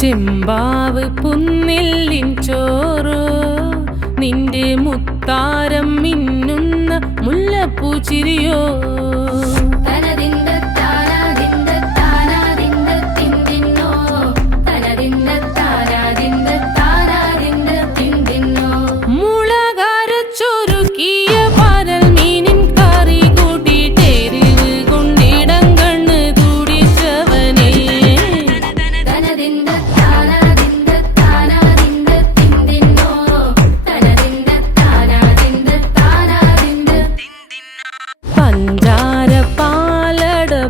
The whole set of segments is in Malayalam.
ചെമ്പാവ് പുന്നെല്ലിൻ ചോറോ നിന്റെ മുത്താരം മിന്നുന്ന മുല്ലപ്പൂ ചിരിയോ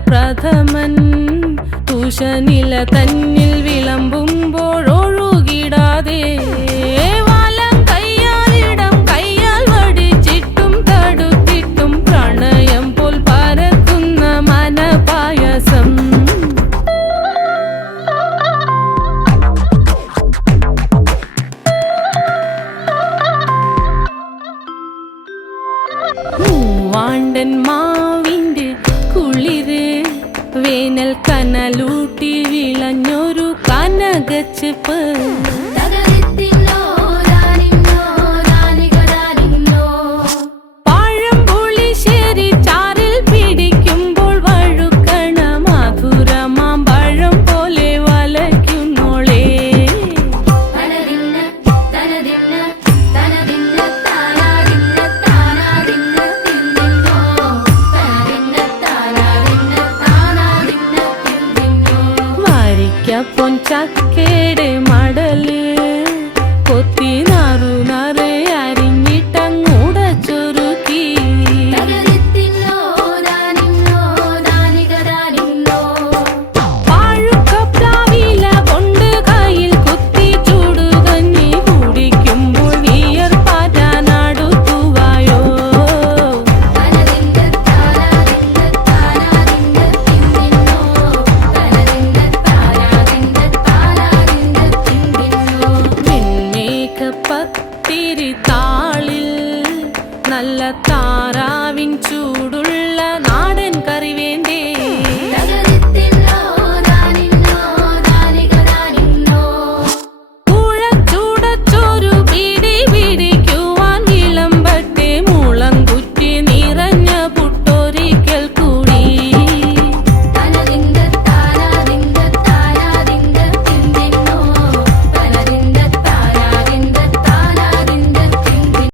പ്രഥമൻ തുഷനില തന്നിൽ വിളമ്പുമ്പോഴൊഴുകിടാതെ വലം കയ്യാലിടം കയ്യാൽ വടിച്ചിട്ടും തടുത്തിട്ടും പ്രണയം പോൽ പരക്കുന്ന മനപായസം മൂവാണ്ടൻ മാവിന്റെ കുളിര് വേനൽ കനലൂട്ടി വിളഞ്ഞൊരു കനകച്ചെപ്പ് പഴംപുളിശ്ശേരി ചാറിൽ പിടിക്കുമ്പോൾ വഴുക്കണ മധുരമാം പഴം പോലെ വലയ്ക്കുന്നോളേ പൊൻചക്കയുടെ മടല് കൊത്തി നാറു